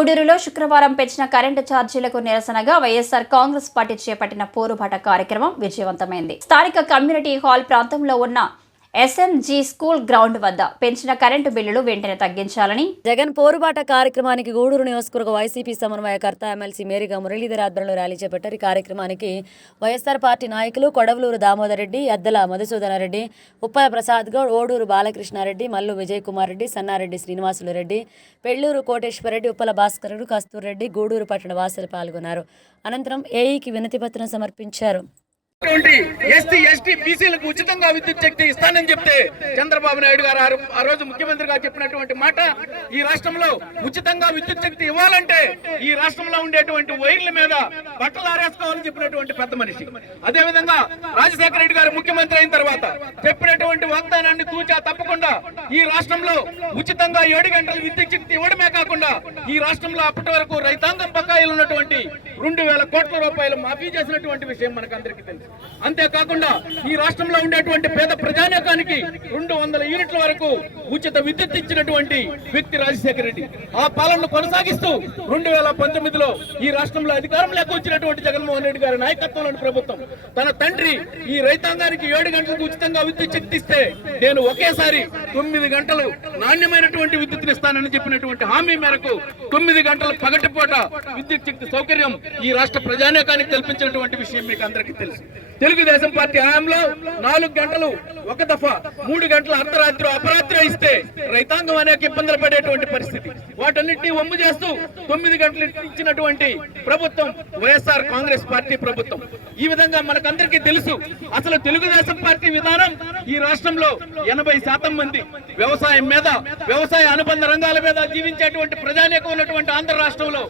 గూడూరులో శుక్రవారం పెంచిన కరెంటు ఛార్జీలకు నిరసనగా వైఎస్ఆర్ కాంగ్రెస్ పార్టీ చేపట్టిన పోరుబాట కార్యక్రమం విజయవంతమైంది. స్థానిక కమ్యూనిటీ హాల్ ప్రాంతంలో ఉన్న ఎస్ఎంజీ స్కూల్ గ్రౌండ్ వద్ద పెంచిన కరెంటు బిల్లులు వెంటనే తగ్గించాలని జగన్ పోరుబాట కార్యక్రమానికి గూడూరు నియోజకవర్గ వైసీపీ సమన్వయకర్త ఎమ్మెల్సీ మేరీగా మురళీధర్ ఆధ్వర్యంలో ర్యాలీ చేపట్టారు. ఈ కార్యక్రమానికి వైఎస్ఆర్ పార్టీ నాయకులు కొడవలూరు దామోదర్ రెడ్డి అద్దల మధుసూదన రెడ్డి ఉప్పల ప్రసాద్ గౌడ్ ఓడూరు బాలకృష్ణారెడ్డి మల్లు విజయ్ కుమార్ రెడ్డి సన్నారెడ్డి శ్రీనివాసులు రెడ్డి పెళ్ళూరు కోటేశ్వరరెడ్డి ఉప్పల భాస్కరుడు కస్తూర్ రెడ్డి గూడూరు పట్టణ వాసులు పాల్గొన్నారు. అనంతరం ఏఈకి వినతిపత్రం సమర్పించారు. ఎస్టీ ఎస్టీ బీసీలకు ఉచితంగా విద్యుత్ శక్తి ఇస్తానని చెప్తే చంద్రబాబు నాయుడు గారు ఆ రోజు ముఖ్యమంత్రి రోజు ముఖ్యమంత్రిగా చెప్పినటువంటి మాట ఈ రాష్ట్రంలో ఉచితంగా విద్యుత్ శక్తి ఇవ్వాలంటే ఈ రాష్ట్రంలో ఉండేటువంటి వైర్ల మీద బట్టలు ఆరేసుకోవాలని చెప్పినటువంటి పెద్ద మనిషి. అదే విధంగా రాజశేఖర రెడ్డి గారు ముఖ్యమంత్రి అయిన తర్వాత చెప్పినటువంటి వాగ్దానాన్ని తూచా తప్పకుండా ఈ రాష్ట్రంలో ఉచితంగా ఏడు గంటల విద్యుత్ శక్తి ఇవ్వడమే కాకుండా ఈ రాష్ట్రంలో అప్పటి వరకు రైతాంగం బకాయిలు ఉన్నటువంటి రెండు వేల కోట్ల రూపాయలు మాఫీ చేసినటువంటి విషయం మనకందరికీ తెలుసు. అంతేకాకుండా ఈ రాష్ట్రంలో ఉండేటువంటి పేద ప్రజానీకానికి రెండు వందల యూనిట్ల వరకు ఉచిత విద్యుత్ ఇచ్చినటువంటి వ్యక్తి రాజశేఖర రెడ్డి. ఆ పాలనను కొనసాగిస్తూ రెండు వేల పంతొమ్మిదిలో ఈ రాష్ట్రంలో అధికారం లేక వచ్చినటువంటి జగన్మోహన్ రెడ్డి గారి నాయకత్వంలోని ప్రభుత్వం తన తండ్రి ఈ రైతాంగానికి ఏడు గంటలకు ఉచితంగా విద్యుత్ శక్తి నేను ఒకేసారి తొమ్మిది గంటలు నాణ్యమైనటువంటి విద్యుత్తుని ఇస్తానని చెప్పినటువంటి హామీ మేరకు తొమ్మిది గంటల పగటిపూట విద్యుత్ శక్తి సౌకర్యం ఈ రాష్ట్ర ప్రజానేకానికి కల్పించినటువంటి విషయం మీకు అందరికీ తెలుసు. తెలుగుదేశం పార్టీ హయాంలో నాలుగు గంటలు ఒక దఫా మూడు గంటల అర్ధరాత్రి అపరాత్రి ఇస్తే రైతాంగం అనేక ఇబ్బందులు పడేటువంటి పరిస్థితి. వాటన్నింటినీ ఒమ్ము చేస్తూ తొమ్మిది గంటలు ఇచ్చినటువంటి ప్రభుత్వం వైఎస్ఆర్ కాంగ్రెస్ పార్టీ ప్రభుత్వం. ఈ విధంగా మనకందరికీ తెలుసు అసలు తెలుగుదేశం పార్టీ విధానం ఈ రాష్ట్రంలో ఎనభై శాతం మంది వ్యవసాయం మీద వ్యవసాయ అనుబంధ రంగాల మీద జీవించేటువంటి ప్రజానేకం ఉన్నటువంటి ఆంధ్ర రాష్ట్రంలో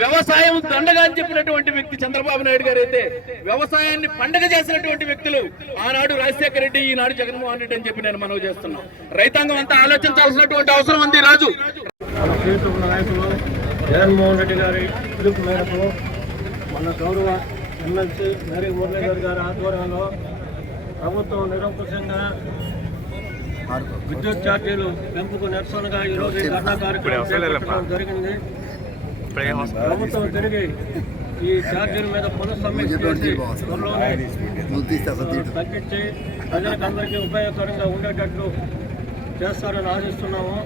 వ్యవసాయం దండగా అని చెప్పినటువంటి వ్యక్తి చంద్రబాబు నాయుడు గారు అయితే వ్యవసాయాన్ని పండగ చేసినటువంటి వ్యక్తులు ఆనాడు రాజశేఖర రెడ్డి ఈనాడు జగన్మోహన్ రెడ్డి అని చెప్పి నేను మనవి చేస్తున్నాం. రైతాంగం అంతా ఆలోచించాల్సినటువంటి అవసరం ఉంది రాజు. జగన్మోహన్ రెడ్డి గారి పిలుపు మేరకు మన గౌరవ ఎమ్మెల్సీ మేరీ మురళీధర్ గారి ఆధ్వర్యంలో ప్రభుత్వం నిరంకుశంగా విద్యుత్ ఛార్జీలు పెంపుకు నిరసనగా ఈరోజు ఈ ధర్నా కార్యక్రమం జరిగింది. ఈ ఛార్జీల మీద తగ్గించి ప్రజలకు అందరికీ ఉపయోగకరంగా ఉండేటట్లు చేస్తారని ఆశిస్తున్నాము.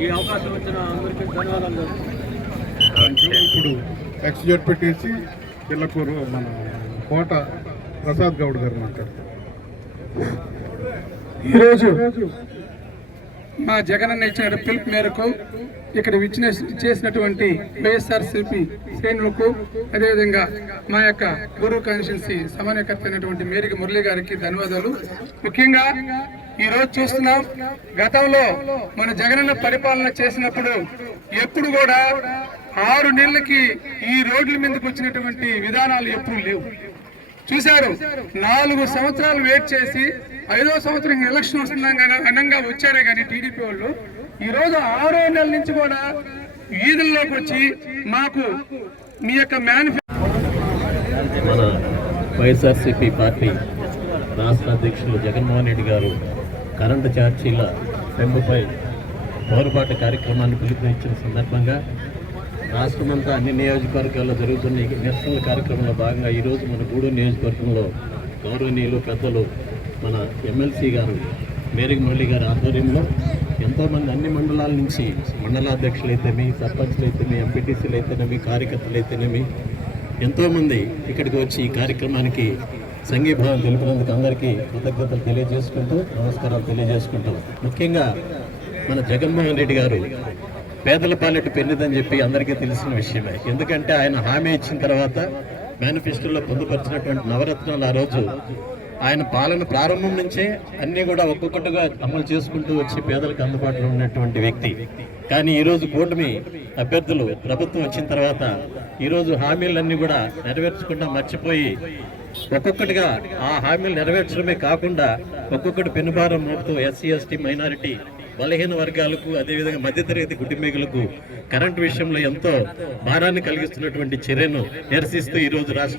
ఈ అవకాశం ఇచ్చిన అందరికీ ధన్యవాదాలు. ఇప్పుడు ఎక్స్జెట్ పెట్టేసి పిల్లకూరు మన కోట ప్రసాద్ గౌడ్ గారు మాట్లాడతారు. ఈరోజు మా జగనన్న ఇచ్చిన పిలుపు మేరకు ఇక్కడ విచ్చిన చేసినటువంటి వైఎస్ఆర్సిపి శ్రేణులకు అదేవిధంగా మా యొక్క గురువు కాన్స్టిట్యున్సీ సమన్వయకర్త అయినటువంటి మేరిక మురళి గారికి ధన్యవాదాలు. ముఖ్యంగా ఈ రోజు చూస్తున్నాం గతంలో మన జగనన్న పరిపాలన చేసినప్పుడు ఎప్పుడు కూడా ఆరు నెలలకి ఈ రోడ్ల మీదకి వచ్చినటువంటి విధానాలు ఎప్పుడు లేవు. చూశారు నాలుగు సంవత్సరాలు వెయిట్ చేసి ఐదో సంవత్సరం ఎలక్షన్ వస్తుందని అనంగా వచ్చారే కానీ టీడీపీ వాళ్ళు. ఈరోజు ఆరో నెలల నుంచి కూడా వీధుల్లోకి వచ్చి మాకు మీ యొక్క మేనిఫెస్టో మన వైఎస్ఆర్సీపీ పార్టీ రాష్ట్ర అధ్యక్షులు జగన్మోహన్ రెడ్డి గారు కరెంటు ఛార్జీల పెంపుపై పోరుబాటు కార్యక్రమాన్ని పిలుపునిచ్చిన సందర్భంగా రాష్ట్రమంతా అన్ని నియోజకవర్గాల్లో జరుగుతున్న నిరసనల కార్యక్రమంలో భాగంగా ఈరోజు మన గూడూరు నియోజకవర్గంలో గౌరవనీయులు పెద్దలు మన ఎమ్మెల్సీ గారు మేరీ మురళి గారి ఆధ్వర్యంలో ఎంతోమంది అన్ని మండలాల నుంచి మండలాధ్యక్షులైతేమి అయితేమి ఎంపీటీసీలు అయితేనేమి కార్యకర్తలు అయితేనేమి ఎంతోమంది ఇక్కడికి వచ్చి ఈ కార్యక్రమానికి సంఘీభావం తెలిపినందుకు అందరికీ కృతజ్ఞతలు తెలియజేసుకుంటూ నమస్కారాలు తెలియజేసుకుంటూ ముఖ్యంగా మన జగన్మోహన్ రెడ్డి గారు పేదల పాలెట్టు పెరిగిదని చెప్పి అందరికీ తెలిసిన విషయమే. ఎందుకంటే ఆయన హామీ ఇచ్చిన తర్వాత మేనిఫెస్టోలో పొందుపరిచినటువంటి నవరత్నాలు ఆ రోజు ఆయన పాలన ప్రారంభం నుంచే అన్నీ కూడా ఒక్కొక్కటిగా అమలు చేసుకుంటూ వచ్చి పేదలకు అందుబాటులో ఉన్నటువంటి వ్యక్తి. కానీ ఈరోజు కూటమి అభ్యర్థులు ప్రభుత్వం వచ్చిన తర్వాత ఈరోజు హామీలన్నీ కూడా నెరవేర్చకుండా మర్చిపోయి ఒక్కొక్కటిగా ఆ హామీలు నెరవేర్చడమే కాకుండా ఒక్కొక్కటి పెనుభారం మోపుతూ ఎస్సీ ఎస్టీ మైనారిటీ బలహీన వర్గాలకు అదేవిధంగా మధ్యతరగతి కుటుంబీకులకు కరెంటు విషయంలో ఎంతో భారాన్ని కలిగిస్తున్నటువంటి చర్యను నిరసిస్తూ ఈరోజు రాష్ట్ర